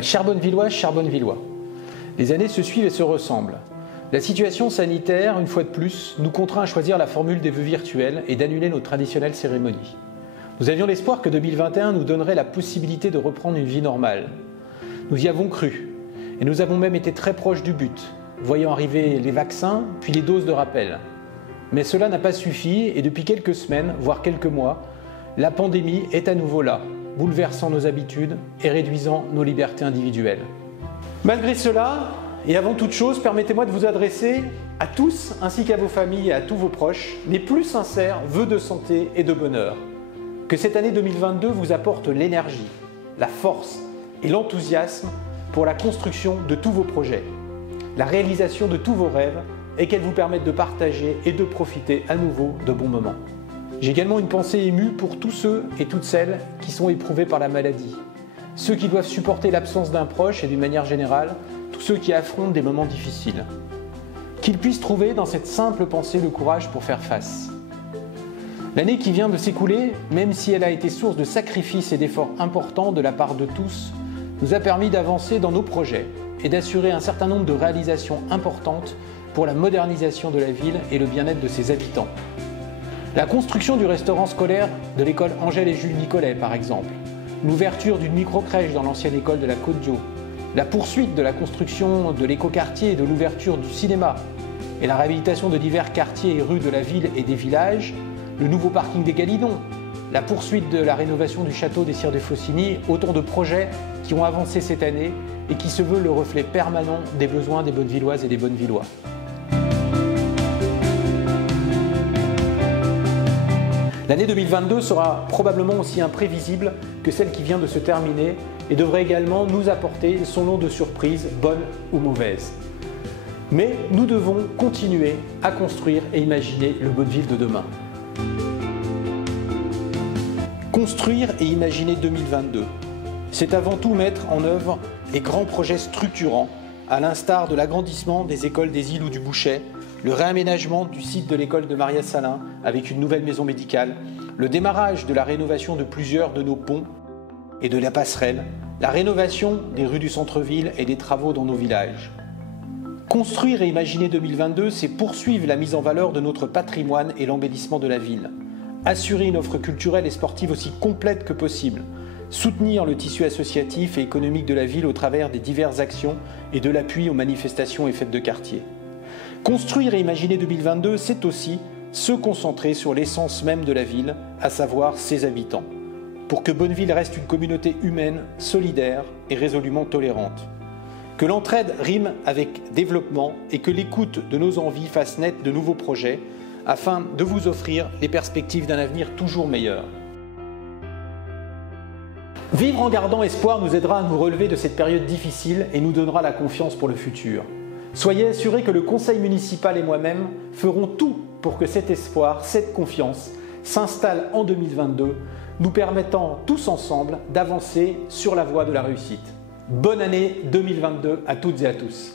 Chers Bonnevilloises, chers Bonnevillois, les années se suivent et se ressemblent. La situation sanitaire, une fois de plus, nous contraint à choisir la formule des vœux virtuels et d'annuler nos traditionnelles cérémonies. Nous avions l'espoir que 2021 nous donnerait la possibilité de reprendre une vie normale. Nous y avons cru, et nous avons même été très proches du but, voyant arriver les vaccins, puis les doses de rappel. Mais cela n'a pas suffi, et depuis quelques semaines, voire quelques mois, la pandémie est à nouveau là, bouleversant nos habitudes et réduisant nos libertés individuelles. Malgré cela, et avant toute chose, permettez-moi de vous adresser à tous, ainsi qu'à vos familles et à tous vos proches, mes plus sincères vœux de santé et de bonheur. Que cette année 2022 vous apporte l'énergie, la force et l'enthousiasme pour la construction de tous vos projets, la réalisation de tous vos rêves et qu'elle vous permette de partager et de profiter à nouveau de bons moments. J'ai également une pensée émue pour tous ceux et toutes celles qui sont éprouvés par la maladie, ceux qui doivent supporter l'absence d'un proche et d'une manière générale, tous ceux qui affrontent des moments difficiles. Qu'ils puissent trouver dans cette simple pensée le courage pour faire face. L'année qui vient de s'écouler, même si elle a été source de sacrifices et d'efforts importants de la part de tous, nous a permis d'avancer dans nos projets et d'assurer un certain nombre de réalisations importantes pour la modernisation de la ville et le bien-être de ses habitants. La construction du restaurant scolaire de l'école Angèle et Jules Nicolet, par exemple, l'ouverture d'une micro-crèche dans l'ancienne école de la Côte-d'Iau, la poursuite de la construction de l'écoquartier et de l'ouverture du cinéma, et la réhabilitation de divers quartiers et rues de la ville et des villages, le nouveau parking des Galidons, la poursuite de la rénovation du château des Sires de Faucigny, autant de projets qui ont avancé cette année et qui se veulent le reflet permanent des besoins des Bonnevilloises et des Bonnevillois. L'année 2022 sera probablement aussi imprévisible que celle qui vient de se terminer et devrait également nous apporter son lot de surprises, bonnes ou mauvaises. Mais nous devons continuer à construire et imaginer le Bonneville de demain. Construire et imaginer 2022, c'est avant tout mettre en œuvre les grands projets structurants, à l'instar de l'agrandissement des écoles des Îles ou du Bouchet, le réaménagement du site de l'école de Maria Salin avec une nouvelle maison médicale, le démarrage de la rénovation de plusieurs de nos ponts et de la passerelle, la rénovation des rues du centre-ville et des travaux dans nos villages. Construire et imaginer 2022, c'est poursuivre la mise en valeur de notre patrimoine et l'embellissement de la ville, assurer une offre culturelle et sportive aussi complète que possible, soutenir le tissu associatif et économique de la ville au travers des diverses actions et de l'appui aux manifestations et fêtes de quartier. Construire et imaginer 2022, c'est aussi se concentrer sur l'essence même de la ville, à savoir ses habitants, pour que Bonneville reste une communauté humaine, solidaire et résolument tolérante. Que l'entraide rime avec développement et que l'écoute de nos envies fasse naître de nouveaux projets, afin de vous offrir les perspectives d'un avenir toujours meilleur. Vivre en gardant espoir nous aidera à nous relever de cette période difficile et nous donnera la confiance pour le futur. Soyez assurés que le conseil municipal et moi-même ferons tout pour que cet espoir, cette confiance s'installe en 2022, nous permettant tous ensemble d'avancer sur la voie de la réussite. Bonne année 2022 à toutes et à tous.